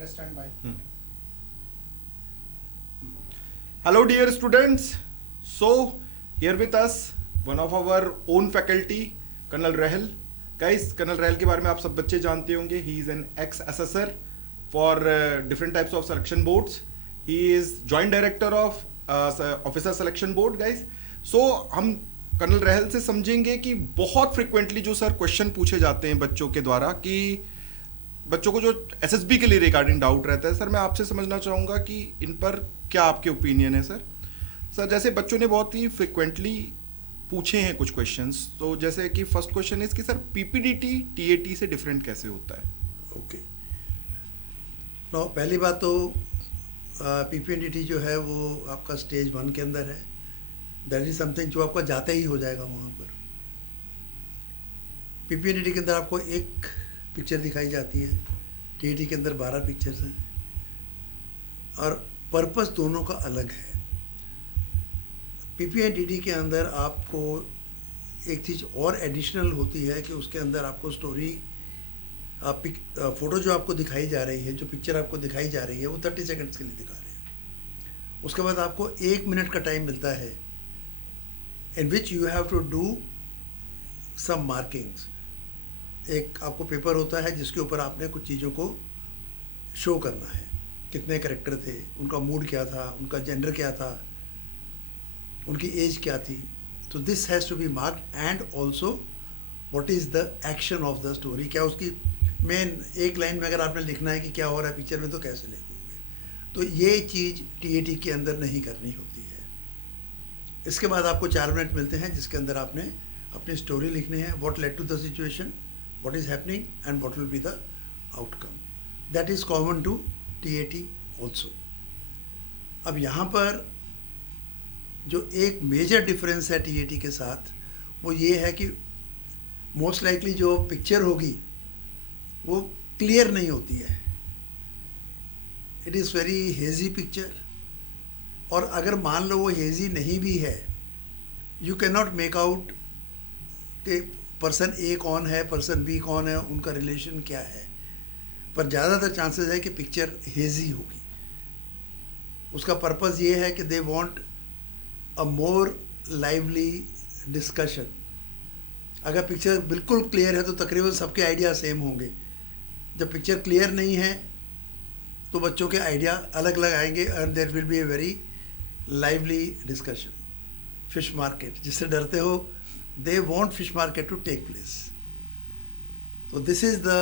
Okay, stand by. Hello dear students. So here with us one of our own faculty, Colonel Rahel. Guys, Colonel Rahel के बारे में आप सब बच्चे जानते होंगे. He is an ex-assessor for different types of selection boards. He is joint director of officer selection board, guys. So हम colonel रहल से समझेंगे कि बहुत फ्रिक्वेंटली जो सर क्वेश्चन पूछे जाते हैं बच्चों के द्वारा कि बच्चों को जो एसएसबी के लिए रिगार्डिंग डाउट रहता है, सर मैं आपसे समझना चाहूँगा कि इन पर क्या आपके ओपिनियन है सर. सर जैसे बच्चों ने बहुत ही फ्रिक्वेंटली पूछे हैं कुछ क्वेश्चंस, तो जैसे कि फर्स्ट क्वेश्चन इज कि सर पीपीडीटी टीएटी से डिफरेंट कैसे होता है. ओके नो, पहली बात तो पीपीडीटी जो है वो आपका स्टेज 1 के अंदर है. दैट इज समथिंग जो आपका जाते ही हो जाएगा वहाँ पर. पीपीडीटी के अंदर आपको एक पिक्चर दिखाई जाती है, टीईटी के अंदर 12 पिक्चर्स हैं और पर्पस दोनों का अलग है. पीपीडीटी के अंदर आपको एक चीज़ और एडिशनल होती है कि उसके अंदर आपको स्टोरी फ़ोटो जो आपको दिखाई जा रही है, जो पिक्चर आपको दिखाई जा रही है वो 30 सेकंड्स के लिए दिखा रहे हैं. उसके बाद आपको 1 मिनट का टाइम मिलता है in which you have to do some markings. एक आपको पेपर होता है जिसके ऊपर आपने कुछ चीज़ों को शो करना है. कितने कैरेक्टर थे, उनका मूड क्या था, उनका जेंडर क्या था, उनकी एज क्या थी. तो this has to be marked and also what is the action of the story. क्या उसकी मेन एक लाइन में अगर आपने लिखना है कि क्या हो रहा है पिक्चर में तो कैसे लिखोगे. तो ये चीज़ टीएटी के अंदर नहीं करनी होती है. इसके बाद आपको 4 मिनट मिलते हैं जिसके अंदर आपने अपनी स्टोरी लिखनी है. What led to the situation, what is happening and what will be the outcome. That is common to TAT also. अब यहाँ पर जो एक मेजर डिफरेंस है TAT के साथ वो ये है कि मोस्ट लाइकली जो पिक्चर होगी वो क्लियर नहीं होती है. It is very hazy picture. और अगर मान लो वो हेजी नहीं भी है, you can not make out कि पर्सन ए कौन है, पर्सन बी कौन है, उनका रिलेशन क्या है. पर ज़्यादातर चांसेस है कि पिक्चर हेजी होगी. उसका पर्पस ये है कि they want a more lively discussion. अगर पिक्चर बिल्कुल क्लियर है तो तकरीबन सबके आइडिया सेम होंगे. जब पिक्चर क्लियर नहीं है तो बच्चों के आइडिया अलग अलग आएंगे and there will be a very lively discussion. Fish market जिससे डरते हो, they want fish market to take place. So this is the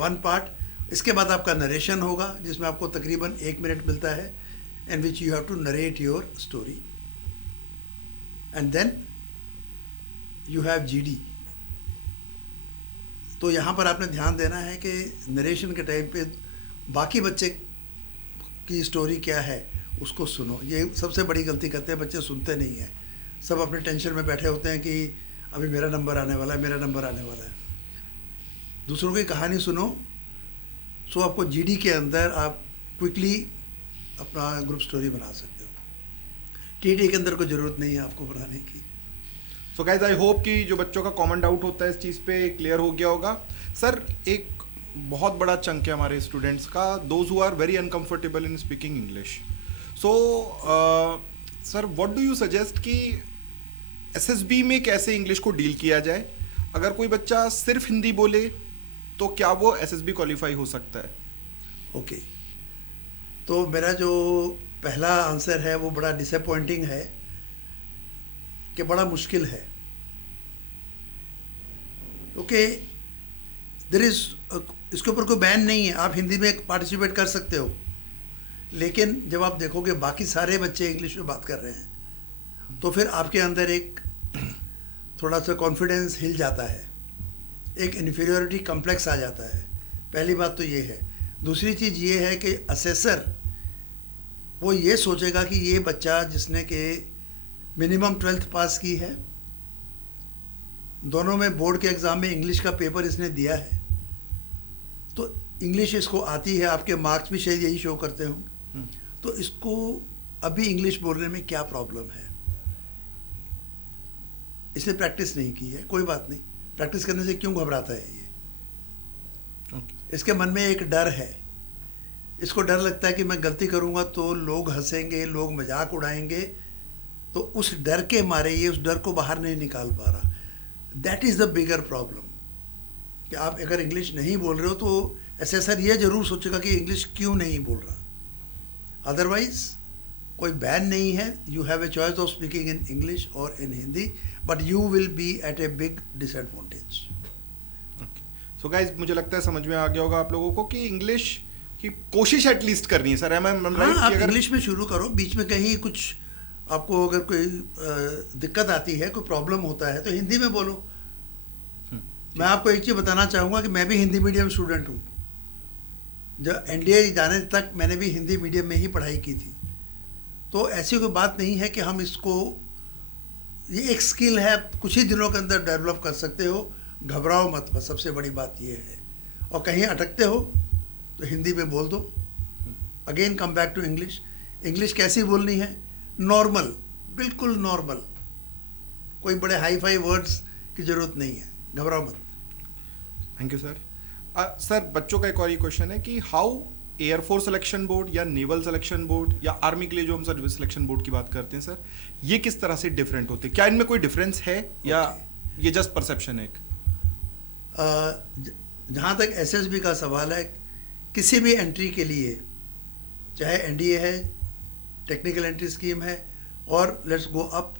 one part. इसके बाद आपका नरेशन होगा जिसमें आपको तकरीबन 1 मिनट मिलता है and which you have to narrate your story. And then you have GD. तो यहाँ पर आपने ध्यान देना है कि नरेशन के टाइम पे बाकी बच्चे की स्टोरी क्या है उसको सुनो. ये सबसे बड़ी गलती करते हैं, बच्चे सुनते नहीं हैं. सब अपने टेंशन में बैठे होते हैं कि अभी मेरा नंबर आने वाला है, मेरा नंबर आने वाला है. दूसरों की कहानी सुनो. सो आपको जीडी के अंदर आप क्विकली अपना ग्रुप स्टोरी बना सकते हो. टीडी के अंदर कोई ज़रूरत नहीं है आपको बनाने की. सो गाइज आई होप कि जो बच्चों का कॉमन डाउट होता है इस चीज़ पे क्लियर हो गया होगा. सर एक बहुत बड़ा चंक है हमारे स्टूडेंट्स का, those who are very uncomfortable in speaking English. So sir what do you suggest कि एसएसबी में कैसे इंग्लिश को डील किया जाए. अगर कोई बच्चा सिर्फ हिंदी बोले तो क्या वो एसएसबी क्वालिफाई हो सकता है. ओके तो मेरा जो पहला आंसर है वो बड़ा डिसअपॉइंटिंग है कि बड़ा मुश्किल है. ओके देयर इज इसके ऊपर कोई बैन नहीं है, आप हिंदी में पार्टिसिपेट कर सकते हो. लेकिन जब आप देखोगे बाकी सारे बच्चे इंग्लिश में बात कर रहे हैं तो फिर आपके अंदर एक थोड़ा सा कॉन्फिडेंस हिल जाता है, एक इन्फीरियरिटी कम्प्लेक्स आ जाता है. पहली बात तो ये है. दूसरी चीज़ ये है कि असेसर वो ये सोचेगा कि ये बच्चा जिसने कि मिनिमम 12th पास की है, दोनों में बोर्ड के एग्ज़ाम में इंग्लिश का पेपर इसने दिया है, तो इंग्लिश इसको आती है, आपके मार्क्स भी शायद यही शो करते हों, तो इसको अभी इंग्लिश बोलने में क्या प्रॉब्लम है. इसने प्रैक्टिस नहीं की है, कोई बात नहीं. प्रैक्टिस करने से क्यों घबराता है ये. इसके मन में एक डर है इसको डर लगता है कि मैं गलती करूँगा तो लोग हंसेंगे, लोग मजाक उड़ाएंगे, तो उस डर के मारे ये उस डर को बाहर नहीं निकाल पा रहा। That is the bigger problem कि आप अगर इंग्लिश नहीं बोल रहे हो तो असेसर ये जरूर सोचेगा कि इंग्लिश क्यों नहीं बोल रहा। अदरवाइज कोई बैन नहीं है, you have a choice of speaking in English और in Hindi, but you will be at a big disadvantage. So guys, मुझे लगता है समझ में आ गया होगा आप लोगों को कि इंग्लिश की कोशिश एटलीस्ट करनी है। सर एम आई राइट? आप इंग्लिश में शुरू करो, बीच में कहीं कुछ आपको अगर कोई दिक्कत आती है, कोई प्रॉब्लम होता है तो हिंदी में बोलो। मैं आपको एक चीज़ बताना चाहूँगा कि मैं भी हिंदी मीडियम स्टूडेंट हूँ। जब एनडीए जाने तक मैंने भी हिंदी मीडियम में ही पढ़ाई की थी, तो ऐसी कोई बात नहीं है कि हम इसको, ये एक स्किल है, कुछ ही दिनों के अंदर डेवलप कर सकते हो। घबराओ मत, बस सबसे बड़ी बात ये है। और कहीं अटकते हो तो हिंदी में बोल दो। Again come back to English. English कैसी बोलनी है? नॉर्मल, बिल्कुल नॉर्मल, कोई बड़े हाई फाई वर्ड्स की ज़रूरत नहीं है, घबराओ मत। Thank you sir. सर बच्चों का एक और ये क्वेश्चन है कि हाउ एयरफोर्स सिलेक्शन बोर्ड या नेवल सिलेक्शन बोर्ड या आर्मी के लिए जो हम सर्विस सिलेक्शन बोर्ड की बात करते हैं सर, ये किस तरह से डिफरेंट होते हैं? क्या इनमें कोई डिफरेंस है या ये जस्ट परसेप्शन है? जहाँ तक एसएसबी का सवाल है, किसी भी एंट्री के लिए, चाहे एनडीए है, टेक्निकल एंट्री स्कीम है, और लेट्स गो अप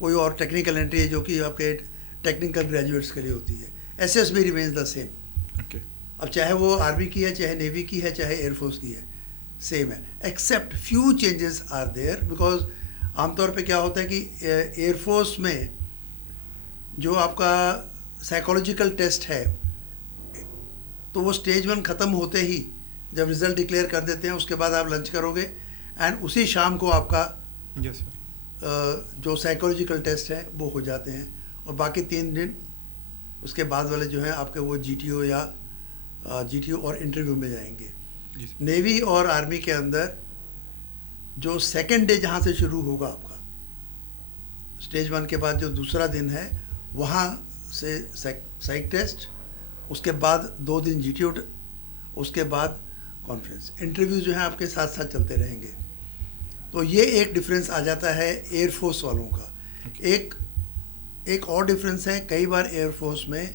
कोई और टेक्निकल एंट्री है जो कि आपके टेक्निकल ग्रेजुएट्स के लिए होती है, एसएसबी रिमेन्स द सेम। अब चाहे वो आर्मी की है, चाहे नेवी की है, चाहे एयरफोर्स की है, सेम है, except few changes are there. Because आमतौर पे क्या होता है कि एयरफोर्स में जो आपका साइकोलॉजिकल टेस्ट है, तो वो स्टेज 1 ख़त्म होते ही जब रिज़ल्ट डिक्लेयर कर देते हैं, उसके बाद आप लंच करोगे एंड उसी शाम को आपका yes, जो साइकोलॉजिकल टेस्ट है वो हो जाते हैं, और बाकी 3 दिन उसके बाद वाले जो हैं आपके वो जीटीओ या जीटीओ और इंटरव्यू में जाएंगे। नेवी और आर्मी के अंदर जो सेकेंड डे जहाँ से शुरू होगा आपका, स्टेज 1 के बाद जो दूसरा दिन है, वहाँ से साइक टेस्ट, उसके बाद 2 दिन जीटीओ, उसके बाद कॉन्फ्रेंस, इंटरव्यू जो है आपके साथ साथ चलते रहेंगे। तो ये एक डिफरेंस आ जाता है एयरफोर्स वालों का। एक और डिफरेंस है, कई बार एयरफोर्स में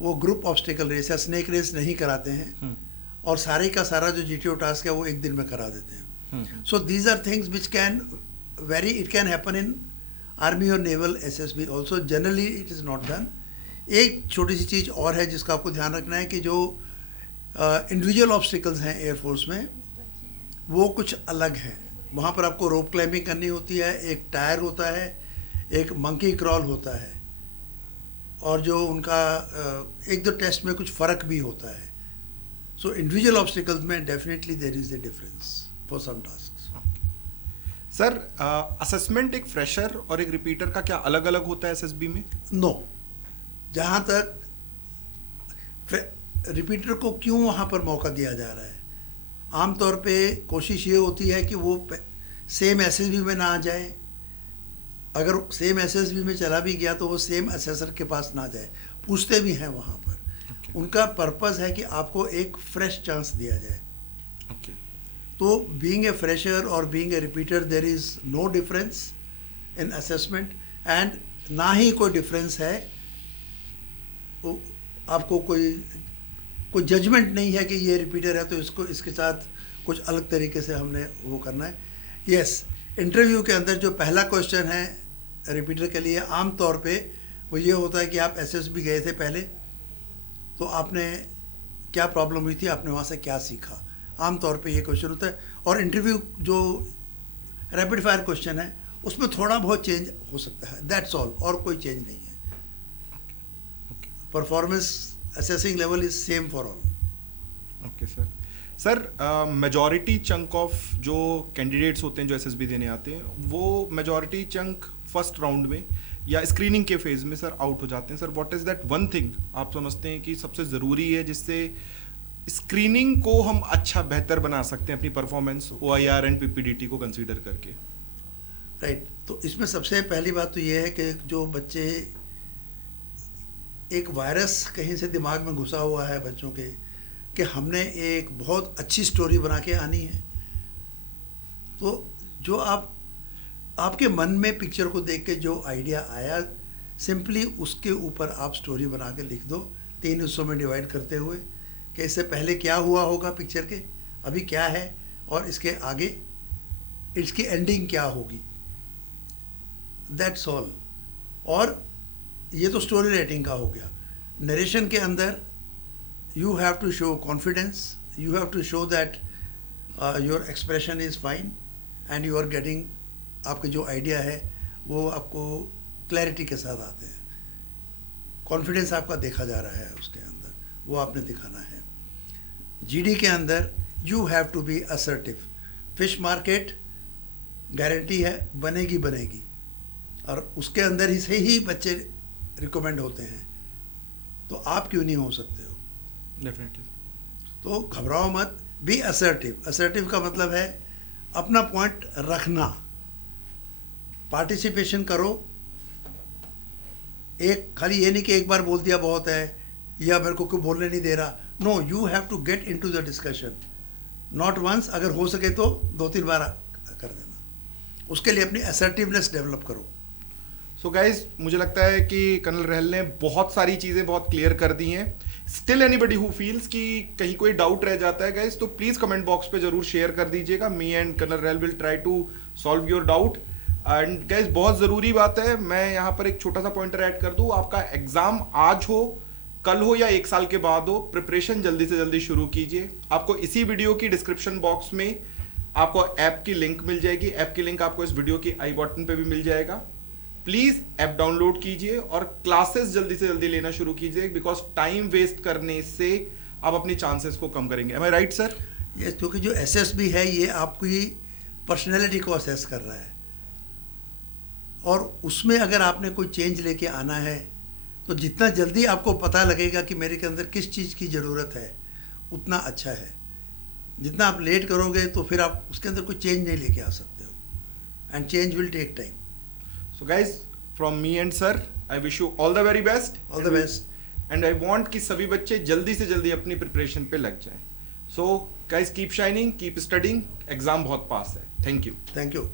वो ग्रुप ऑब्स्टिकल रेस या स्नेक रेस नहीं कराते हैं, और सारे का सारा जो जीटीओ टास्क है वो एक दिन में करा देते हैं। So these are things which can vary, it can happen in army और naval SSB also, generally it is not done. एक छोटी सी चीज़ और है जिसका आपको ध्यान रखना है कि जो इंडिविजुअल ऑब्स्टिकल्स हैं एयरफोर्स में, वो कुछ अलग हैं। वहाँ पर आपको रोप क्लाइंबिंग करनी होती है, एक टायर होता है, एक मंकी क्रॉल होता है, और जो उनका एक दो टेस्ट में कुछ फ़र्क भी होता है। सो इंडिविजुअल ऑब्स्टिकल्स में definitely there is a difference for some tasks. Sir assessment एक फ्रेशर और एक रिपीटर का क्या अलग अलग होता है एसएसबी में? नो, जहाँ तक रिपीटर को क्यों वहाँ पर मौका दिया जा रहा है, आमतौर पे कोशिश ये होती है कि वो सेम एसएसबी में ना आ जाए। अगर सेम एसएसबी में चला भी गया तो वो सेम असेसर के पास ना जाए, पूछते भी हैं वहाँ पर। उनका पर्पस है कि आपको एक फ्रेश चांस दिया जाए। तो बीइंग ए फ्रेशर और being a repeater, there is no difference in assessment, and ना ही कोई डिफरेंस है, आपको कोई जजमेंट नहीं है कि ये रिपीटर है तो इसको इसके साथ कुछ अलग तरीके से हमने वो करना है। यस, इंटरव्यू के अंदर जो पहला क्वेश्चन है रिपीटर के लिए, आम तौर पे वो ये होता है कि आप एसएसबी गए थे पहले, तो आपने क्या प्रॉब्लम हुई थी, आपने वहाँ से क्या सीखा, आम तौर पे ये क्वेश्चन होता है। और इंटरव्यू जो रैपिड फायर क्वेश्चन है उसमें थोड़ा बहुत चेंज हो सकता है, दैट्स ऑल, और कोई चेंज नहीं है। Performance assessing level is same for all. Okay sir. Sir majority chunk of जो कैंडिडेट्स होते हैं जो एसएसबी देने आते हैं, वो मेजॉरिटी चंक फर्स्ट राउंड में या स्क्रीनिंग के फेज में सर आउट हो जाते हैं। Sir what is that one thing आप समझते हैं कि सबसे ज़रूरी है जिससे स्क्रीनिंग को हम अच्छा बेहतर बना सकते हैं अपनी परफॉर्मेंस ओआईआर एंड पीपीडीटी को कंसीडर करके? राइट, तो इसमें सबसे पहली बात तो ये है कि जो बच्चे, एक वायरस कहीं से दिमाग में घुसा हुआ है बच्चों के, कि हमने एक बहुत अच्छी स्टोरी बना के आनी है। तो जो आपके मन में पिक्चर को देख के जो आइडिया आया, सिंपली उसके ऊपर आप स्टोरी बना के लिख दो, 3 हिस्सों में डिवाइड करते हुए कि इससे पहले क्या हुआ होगा पिक्चर के, अभी क्या है, और इसके आगे इसकी एंडिंग क्या होगी। That's all. और ये तो स्टोरी राइटिंग का हो गया। नरेशन के अंदर you have to show confidence, you have to show that your expression is fine and you are getting, आपके जो आइडिया है वो आपको क्लैरिटी के साथ आते हैं। कॉन्फिडेंस आपका देखा जा रहा है उसके अंदर, वो आपने दिखाना है। जीडी के अंदर you have to be assertive. Fish market guarantee है बनेगी बनेगी, और उसके अंदर ही से ही बच्चे रिकमेंड होते हैं, तो आप क्यों नहीं हो सकते हो? डेफिनेटली। तो घबराओ मत, बी असर्टिव। असर्टिव का मतलब है अपना पॉइंट रखना, पार्टिसिपेशन करो। एक खाली ये नहीं कि एक बार बोल दिया बहुत है या मेरे को कोई बोलने नहीं दे रहा। No, you have to get into the discussion, not once, अगर हो सके तो 2-3 बार कर देना। उसके लिए अपनी असर्टिवनेस डेवलप करो। सो गाइज, मुझे लगता है कि कर्नल रहल ने बहुत सारी चीज़ें बहुत क्लियर कर दी हैं। स्टिल एनीबडी हु फील्स कि कहीं कोई डाउट रह जाता है गाइज, तो प्लीज़ कमेंट बॉक्स पे जरूर शेयर कर दीजिएगा। Me and colonel Rahul will try to solve your doubt. And guys, बहुत ज़रूरी बात है, मैं यहाँ पर एक छोटा सा पॉइंटर ऐड कर दूँ। आपका एग्जाम आज हो, कल हो या 1 साल के बाद हो, प्रिपरेशन जल्दी से जल्दी शुरू कीजिए। आपको इसी वीडियो की डिस्क्रिप्शन बॉक्स में आपको ऐप की लिंक मिल जाएगी। ऐप की लिंक आपको इस वीडियो की आई बटन पे भी मिल जाएगा। प्लीज ऐप डाउनलोड कीजिए और क्लासेस जल्दी से जल्दी लेना शुरू कीजिए, बिकॉज टाइम वेस्ट करने से आप अपनी चांसेस को कम करेंगे। एम आई राइट सर? ये क्योंकि जो एसएसबी है ये आपकी पर्सनैलिटी को असेस कर रहा है, और उसमें अगर आपने कोई चेंज लेके आना है तो जितना जल्दी आपको पता लगेगा कि मेरे के अंदर किस चीज़ की ज़रूरत है, उतना अच्छा है। जितना आप लेट करोगे तो फिर आप उसके अंदर कोई चेंज नहीं लेके आ सकते हो, and change will take time. So guys, from me and sir, I wish you all the very best. All the best. And I want कि सभी बच्चे जल्दी से जल्दी अपनी प्रिपरेशन पे लग जाएं. So guys, keep shining, keep studying. Exam बहुत पास है. Thank you. Thank you.